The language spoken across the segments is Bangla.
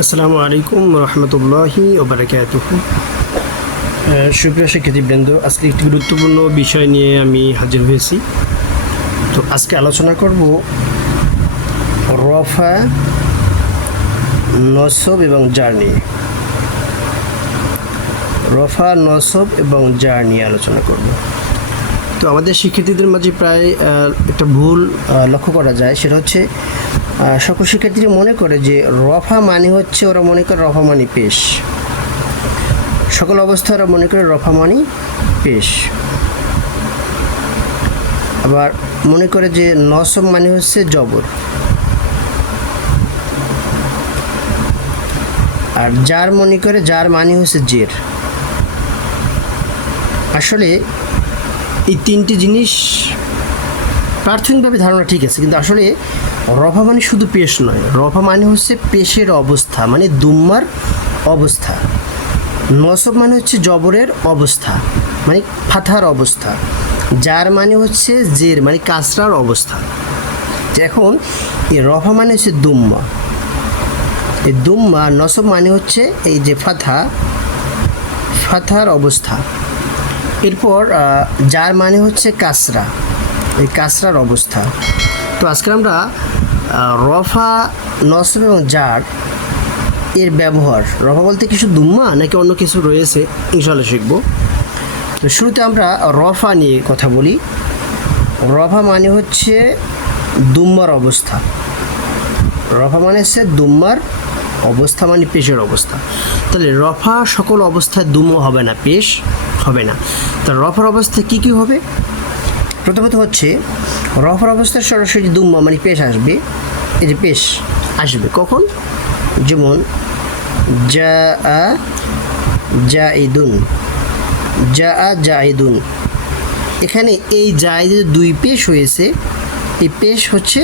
আসসালামু আলাইকুম রহমতুল্লাহি ওবারাকাতুহু। সুপ্রিয় শিক্ষার্থীবৃন্দ, আজকে একটি গুরুত্বপূর্ণ বিষয় নিয়ে আমি হাজির হয়েছি। তো আজকে আলোচনা করব রফা, নসব এবং জার নিয়ে। রফা, নসব এবং জার নিয়ে আলোচনা করব। তো আমাদের শিক্ষার্থীদের মাঝে প্রায় একটা ভুল লক্ষ্য করা যায়, সেটা হচ্ছে সকল শিক্ষার্থীরা মনে করে যে রফা মানে হচ্ছে, ওরা মনে করে রফা মানে পেশ। সকল অবস্থায় ওরা মনে করে রফা মানে পেশ। আবার মনে করে যে নসব মানে হচ্ছে জবর, আর যার মনে করে যার মানে হচ্ছে জের। আসলে এই তিনটি জিনিস প্রাথমিকভাবে ধারণা ঠিক আছে, কিন্তু আসলে রফা মানে শুধু পেশ নয়, রফা মানে হচ্ছে পেশের অবস্থা, মানে দুম্মার অবস্থা। নসব মানে হচ্ছে জবরের অবস্থা, মানে ফাথার অবস্থা। যার মানে হচ্ছে জের, মানে কাসরার অবস্থা। এখন এই রফা মানে হচ্ছে দুম্মা, এই দুম্মা। নসব মানে হচ্ছে এই যে ফাথার অবস্থা। এরপর যার মানে হচ্ছে কাসরা, এই কাসরার অবস্থা। তো আজকে আমরা রফা, নসব এবং জার এর ব্যবহার, রফা বলতে কিছু দুম্মা নাকি অন্য কিছু রয়েছে, ইনশাআল্লাহ শিখব। তো শুরুতে আমরা রফা নিয়ে কথা বলি। রফা মানে হচ্ছে দুম্মার অবস্থা। রফা মানে হচ্ছে দুম্মার অবস্থা, মানে পেশের অবস্থা। তাহলে রফা সকল অবস্থায় দুম্ম হবে না, পেশ হবে না। তাহলে রফার অবস্থায় কী কী হবে? প্রথমত হচ্ছে রফার অবস্থায় সরাসরি দুম্মা মানে পেশ আসবে। এই যে পেশ আসবে কখন? যেমন জাইদুন। এখানে এই জায়েদ দুই পেশ হয়েছে। এই পেশ হচ্ছে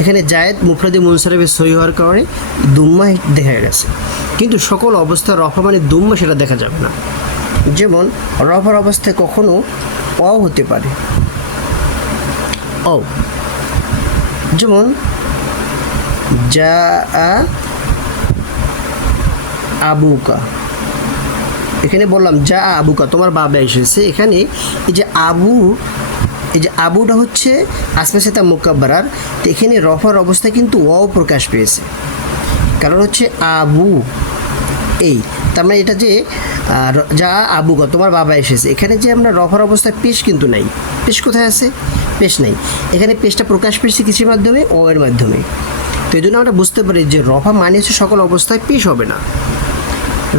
এখানে জায়েদ মুফরাদে মুনসারিফে সহি হওয়ার কারণে দুম্মা দেখা গেছে, কিন্তু সকল অবস্থায় রফা মানে দুম্মা সেটা দেখা যাবে না। যেমন রফার অবস্থায় কখনো অ হতে পারে, যেমন আবুকা। এখানে বললাম আবুকা, তোমার বাবা এসেছে। এখানে এই যে আবুটা হচ্ছে আসমাসিতা মুকাব্বারার। তো এখানে রফার অবস্থায় কিন্তু ওয়াও প্রকাশ পেয়েছে, কারণ হচ্ছে আবু এই, তার মানে এটা যে আবুকা, তোমার বাবা এসেছে। এখানে যে আমরা রফার অবস্থায় পেশ কিন্তু নাই। পেশ কোথায় আছে? পেশ নাই। এখানে পেশটা প্রকাশ পেয়েছে কিসের মাধ্যমে? ও এর মাধ্যমে। তো এই জন্য আমরা বুঝতে পারি যে রফা মানে হচ্ছে সকল অবস্থায় পেশ হবে না।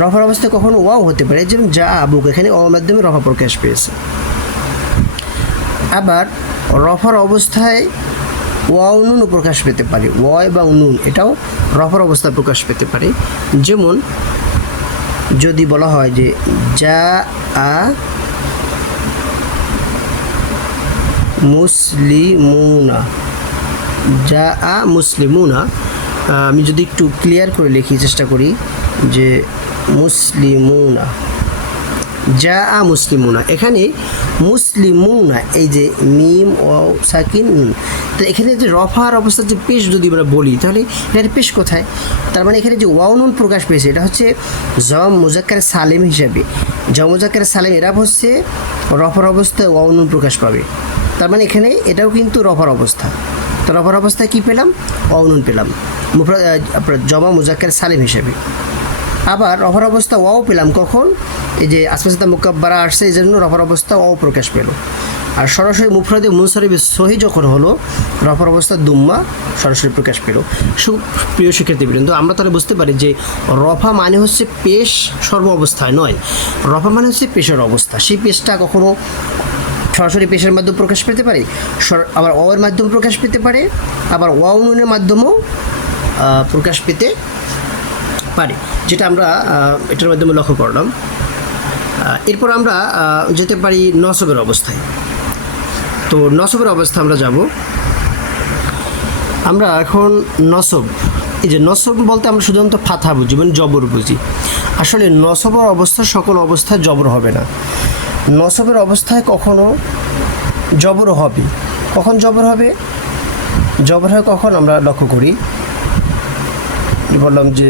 রফার অবস্থায় কখনো ওয়াও হতে পারে, যেমন আবুক, এখানে ও মাধ্যমে রফা প্রকাশ পেয়েছে। আবার রফার অবস্থায় ওয়াও নুনও প্রকাশ পেতে পারে, ওয়া এবং নুন এটাও রফার অবস্থায় প্রকাশ পেতে পারে। যেমন যদি বলা হয় যে মুসলিমুনা, আমি যদি একটু ক্লিয়ার করে লিখি, চেষ্টা করি যে মুসলিমুনা, মুসলিমুনা। এখানে মুসলিমুনা, এই যে মিম ও সাকিন নুন। তো এখানে যে রফার অবস্থা যে পেশ যদি আমরা বলি, তাহলে এখানে পেশ কোথায়? তার মানে এখানে যে ওয়াও নুন প্রকাশ পেয়েছে, এটা হচ্ছে জম মুজাক্কার সালেম হিসাবে। জম মুজাক্কার সালেম এরা হচ্ছে রফার অবস্থায় ওয়াও নুন প্রকাশ পাবে। তার মানে এখানে এটাও কিন্তু রফার অবস্থা। তো রফার অবস্থায় কী পেলাম? ওয়াও নুন পেলাম জমা মুজাক্কার সালেম হিসাবে। আবার রফার অবস্থা ওয়াও পেলাম কখন? এই যে আসমাসিতা মুকাব্বারা আসছে, এই জন্য রফার অবস্থা ওয়াও প্রকাশ পেল। আর সরাসরি মুফরাদে মুনসারিফে সহি যখন হলো, রফার অবস্থা দুম্মা সরাসরি প্রকাশ পেল। সুপ্রিয় শিক্ষার্থীবৃন্দ, আমরা তাহলে বুঝতে পারি যে রফা মানে হচ্ছে পেশ সর্ব অবস্থায় নয়, রফা মানে হচ্ছে পেশের অবস্থা। সেই পেশটা কখনো সরাসরি পেশের মাধ্যমে প্রকাশ পেতে পারে, আবার ওয়ের মাধ্যমে প্রকাশ পেতে পারে, আবার ওয়াও নুনের মাধ্যমেও প্রকাশ পেতে পারে, যেটা আমরা এটার মাধ্যমে লক্ষ্য করলাম। এরপর আমরা যেতে পারি নসবের অবস্থায়। তো নসবের অবস্থা আমরা যাব। আমরা এখন নসব, এই যে নসব বলতে আমরা শুধুমাত্র ফাথা বুঝি, মানে জবর বুঝি। আসলে নসবের অবস্থা সকল অবস্থায় জবর হবে না। নসবের অবস্থায় কখনো জবর হবে। কখন জবর হবে? জবর হয় কখন আমরা লক্ষ্য করি, বললাম যে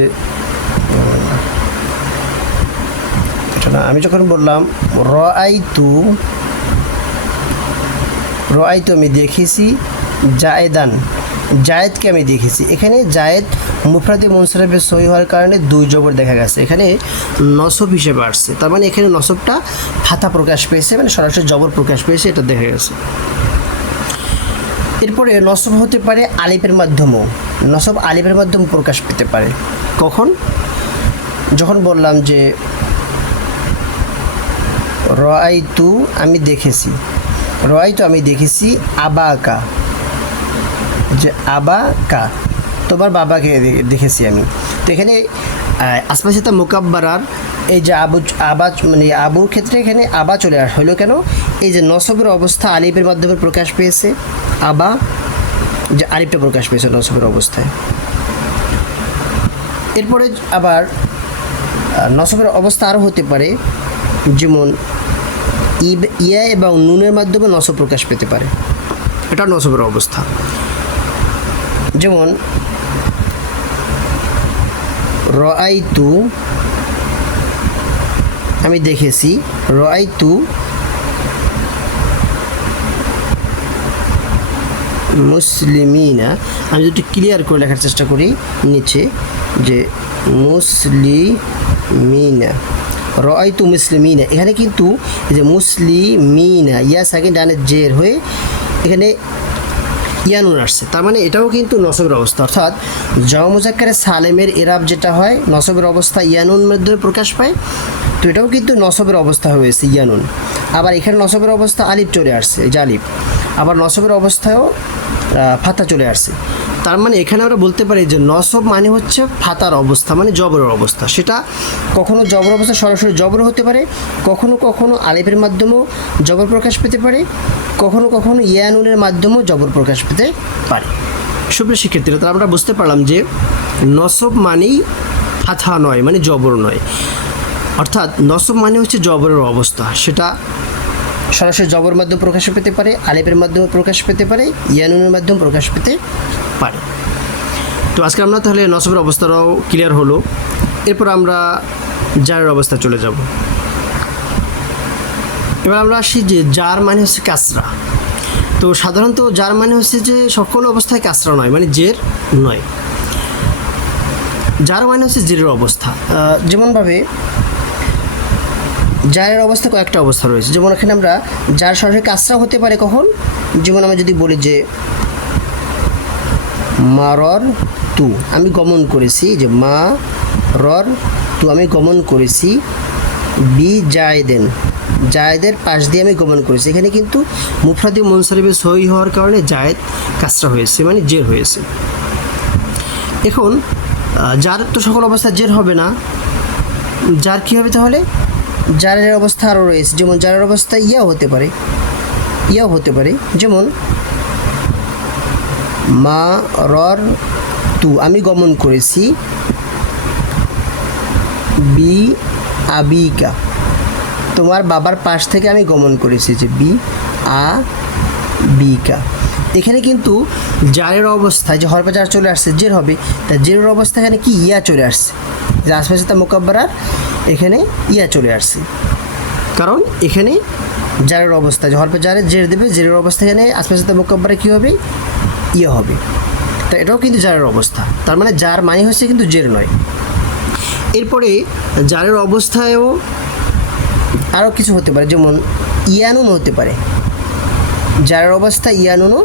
এটা না, আমি যখন বললাম রাআইতু, রাআইতু আমি দেখেছি, জায়েদান, জায়েদকে আমি দেখেছি। এখানে জায়েদ মুফরাদে মুনসারিফে সহি হওয়ার কারণে দুই জবর দেখা গেছে, এখানে নসব হিসেবে আসছে। তার মানে এখানে নসবটা ফাতা প্রকাশ পেয়েছে, মানে সরাসরি জবর প্রকাশ পেয়েছে, এটা দেখা গেছে। এরপরে নসব হতে পারে আলিফের মাধ্যমেও, নসব আলিফের মাধ্যমে প্রকাশ পেতে পারে। কখন? যখন বললাম যে রাআইতু আমি দেখেছি, রাআইতু আমি দেখেছি, আবাকা, যে আবাকা তোমার বাবাকে দেখেছি আমি। তো এখানে আসমাসিতা মুকাব্বারার এই যে আবা মানে আবুর ক্ষেত্রে এখানে আবা চলে হলো কেন? এই যে নসবের অবস্থা আলিফের মাধ্যমে প্রকাশ পেয়েছে, আবা যে আলিফটা প্রকাশ পেয়েছে নসবের অবস্থায়। এরপরে আবার নসবের অবস্থা আরও হতে পারে, যেমন ইয়া এবং নুনের মাধ্যমে নসব প্রকাশ পেতে পারে, এটা নসবের অবস্থা। যেমন রাআইতু আমি দেখেছি, রাআইতু মুসলিমিনা, আমি যদি ক্লিয়ার করে লেখার চেষ্টা করি নিচে, যে মুসলিমিনা, রাআইতু মুসলিমিনা, এখানে কিন্তু এই যে মুসলিমিনা ইয়া সাকিন ডানে জের হয়ে এখানে ইয়ানুন আসছে, তার মানে এটাও কিন্তু নসবের অবস্থা। অর্থাৎ জামা মুজাক্কারে সালেমের এরাব যেটা হয় নসবের অবস্থা ইয়ানুন মাধ্যমে প্রকাশ পায়, তো এটাও কিন্তু নসবের অবস্থা হয়েছে ইয়ানুন। আবার এখানে নসবের অবস্থা আলিফ চলে আসছে, এই যে আলিফ, আবার নসবের অবস্থায়ও ফাতা চলে আসছে। তার মানে এখানে আমরা বলতে পারি যে নসব মানে হচ্ছে ফাতার অবস্থা, মানে জবরের অবস্থা। সেটা কখনো জবর অবস্থা সরাসরি জবর হতে পারে, কখনো কখনো আলিফের মাধ্যমেও জবর প্রকাশ পেতে পারে, কখনো কখনো ইয়ানুনের মাধ্যমেও জবর প্রকাশ পেতে পারে। সুপ্রিয় শিক্ষার্থীরা, তো আমরা বুঝতে পারলাম যে নসব মানেই ফাথা নয়, মানে জবর নয়। অর্থাৎ নসব মানে হচ্ছে জবরের অবস্থা, সেটা সরাসরি জবর মাধ্যমে প্রকাশ পেতে পারে, আলিফের মাধ্যমে প্রকাশ পেতে পারে, ইয়ানুনের মাধ্যমে প্রকাশ পেতে পারে। তো আজকে আমরা তাহলে নসবের অবস্থাটাও ক্লিয়ার হলো। এরপর আমরা জারের অবস্থা চলে যাব। এবার আমরা আসি যে জার মানে হচ্ছে কাসরা। তো সাধারণত জার মানে হচ্ছে যে সকল অবস্থায় কাসরা নয়, মানে জের নয়। জার মানে হচ্ছে জেরের অবস্থা। যেমনভাবে জারের অবস্থা কয়েকটা অবস্থা রয়েছে, যেমন এখানে আমরা জার সরাসরি কাসরা হতে পারে কখন? যেমন আমরা যদি বলি যে মারর তু, আমি গমন করেছি, যে মা রর তু আমি গমন করেছি, বি জায়েদেন, জায়েদের পাশ দিয়ে আমি গমন করেছি। এখানে কিন্তু মুফরাদি মুনসারিফে সহি হওয়ার কারণে জায়েদ কাসরা হয়েছে, মানে জের হয়েছে। এখন জার তো সকল অবস্থা জের হবে না, জার কী হবে তাহলে? জারের অবস্থা আরও রয়েছে, যেমন জারের অবস্থা ইয়াও হতে পারে, ইয়াও হতে পারে। যেমন মা রর তু আমি গমন করেছি, বি আবিকা তোমার বাবার পাশ থেকে আমি গমন করেছি, যে বি আ বিকা। এখানে কিন্তু জারের অবস্থায় যে হরফে জার চলে আসছে জের হবে, তা জেরের অবস্থা এখানে কি ইয়া চলে আসছে, যে আশপাশে তা মোকাব্বারার এখানে ইয়া চলে আসছে, কারণ এখানে জারের অবস্থা যে হরফে জারে জের দেবে, জেরের অবস্থা এখানে আশপাশে তা মোকাব্বারা কী হবে? ইয়া হবে। তা এটাও কিন্তু জারের অবস্থা, তার মানে জার মানে হচ্ছে কিন্তু জের নয়। এরপরে জারের অবস্থায়ও আরও কিছু হতে পারে, যেমন ইয়ানুন হতে পারে, জারের অবস্থা ইয়ানুনও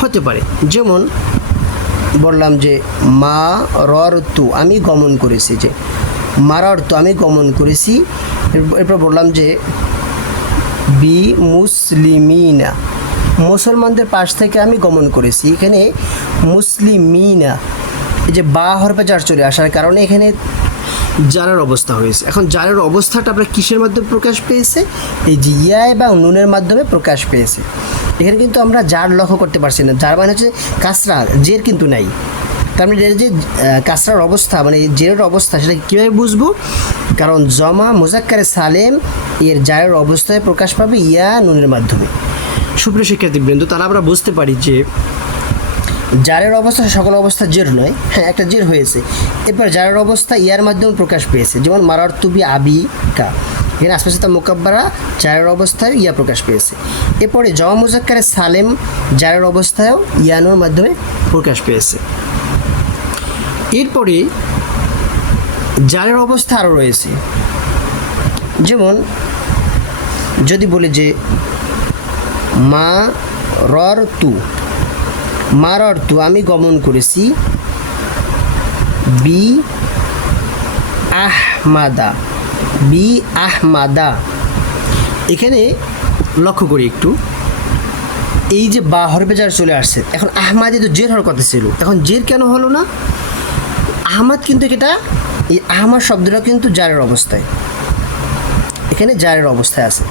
হতে পারে। যেমন বললাম যে মা রর তু আমি গমন করেছি, যে মারর তু আমি গমন করেছি। এরপর বললাম যে বি মুসলিমিনা মুসলমানদের পাশ থেকে আমি গমন করেছি। এখানে মুসলিমিনা এই যে বা হরফে জার চলে আসার কারণে এখানে জারের অবস্থা হয়েছে। এখন জারের অবস্থাটা আমরা কিসের মাধ্যমে প্রকাশ পেয়েছে? এই যে ইয়া এবং নুনের মাধ্যমে প্রকাশ পেয়েছে। এখানে কিন্তু আমরা জার লক্ষ্য করতে পারছি না, জার মানে হচ্ছে কাসরা, জের কিন্তু নাই। তার মানে এর যে কাসরার অবস্থা মানে জেরের অবস্থা সেটা কীভাবে বুঝবো? কারণ জমা মুজাক্কারে সালেম এর জারের অবস্থায় প্রকাশ পাবে ইয়া নুনের মাধ্যমে। সুপ্রিয় শিক্ষার্থীবৃন্দ, তাহলে আমরা বুঝতে পারি যে জারের অবস্থা সকল অবস্থা জের নয়, হ্যাঁ একটা জের হয়েছে, এরপর জারের অবস্থা ইয়ার মাধ্যমে প্রকাশ পেয়েছে, যেমন মারারতুবি আবিকা, এখানে আসমাসিতা মোকাব্বারা জারের অবস্থায় ইয়া প্রকাশ পেয়েছে। এরপরে জমা মুজাক্কারে সালেম জারের অবস্থায়ও ইয়ানোর মাধ্যমে প্রকাশ পেয়েছে। এরপরে জারের অবস্থা আরও রয়েছে, যেমন যদি বলি যে মাররতু আমি গমন করেছি, বি আহমাদা, এখানে লক্ষ্য করি একটু, এই যে বা হরফে জার চলে আসছে, এখন আহমাদে তো জের হওয়ার কথা ছিল, এখন জের কেন হলো না? আহমাদ কিন্তু এটা, এই আহমাদ শব্দটা কিন্তু জারের অবস্থায়, এখানে জারের অবস্থায় আছে,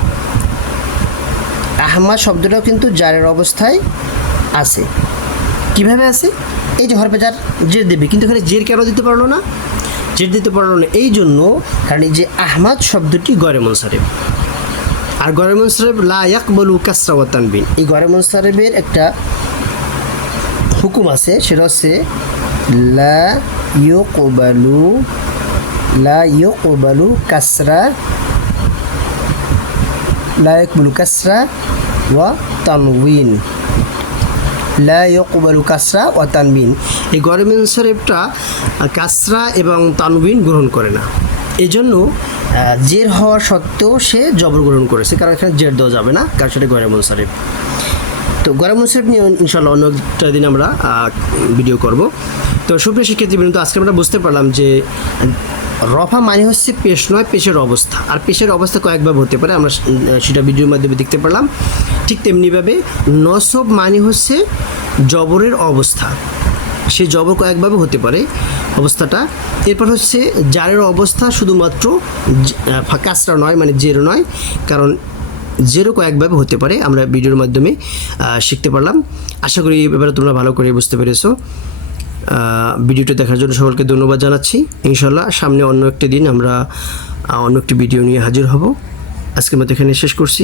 আহমাদ শব্দটাও কিন্তু জারের অবস্থায় আছে। কিভাবে আছে? এই যে হরফে জার জের দেবে, কিন্তু এখানে জের কেন দিতে পারলো না? জের দিতে পারলো না এই জন্য, কারণ এই যে আহমাদ শব্দটি গয়রে মুনসারিফ, আর গয়রে মুনসারিফ লা ইয়াকবালু কাসরা ওয়া তানবিন, এই গয়রে মুনসারিফের একটা হুকুম আছে, সেটা হচ্ছে লা ইউকবালু কাসরা ওয়া তানবিন, লা ইউকবালু কাসরা ওয়া তানবিন, এই গয়রে মুনসারিফটা কাসরা এবং তানবিন গ্রহণ করে না, এজন্য জের হওয়া সত্ত্বেও সে জবর গ্রহণ করেছে, কারণ এখানে জের দেওয়া যাবে না, কারণ সেটা গয়রে মুনসারিফ। তো গয়রে মুনসারিফ নিয়ে ইনশাআল্লাহ অন্য একটা দিন আমরা ভিডিও করব। তো সুপ্রিয় শিক্ষার্থীবৃন্দ, আজকে আমরা বুঝতে পারলাম যে রফা মানে হচ্ছে পেশ নয়, পেশের অবস্থা, আর পেশের অবস্থা কয়েকভাবে হতে পারে, আমরা সেটা ভিডিওর মাধ্যমে দেখতে পারলাম। ঠিক তেমনিভাবে নসব মানে হচ্ছে জবরের অবস্থা, সে জবর কয়েকভাবে হতে পারে অবস্থাটা। এরপর হচ্ছে জারের অবস্থা শুধুমাত্র কাসরা নয়, মানে জেরো নয়, কারণ জেরো কয়েকভাবে হতে পারে, আমরা ভিডিওর মাধ্যমে শিখতে পারলাম। আশা করি এই ব্যাপারে তোমরা ভালো করে বুঝতে পেরেছো। ভিডিওটা দেখার জন্য সকলকে ধন্যবাদ জানাচ্ছি। ইনশাল্লাহ সামনে অন্য একটি দিন আমরা অন্য একটি ভিডিও নিয়ে হাজির হব। আজকের মতো এখানে শেষ করছি।